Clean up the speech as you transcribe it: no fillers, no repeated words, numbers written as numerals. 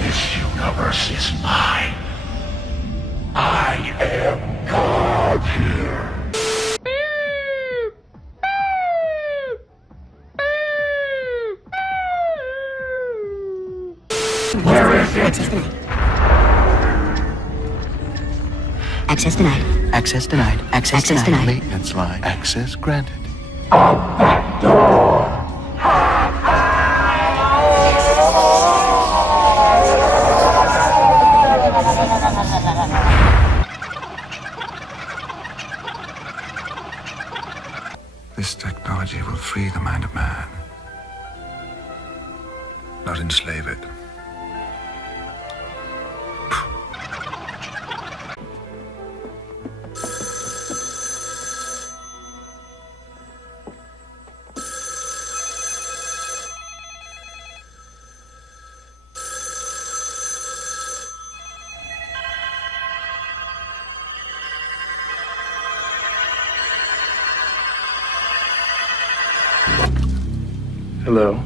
This universe is mine. I am God here. Where is it? Access denied. Access denied. Access Access denied. denied. Maintenance line. Access granted. This technology will free the mind of man, not enslave it. Hello.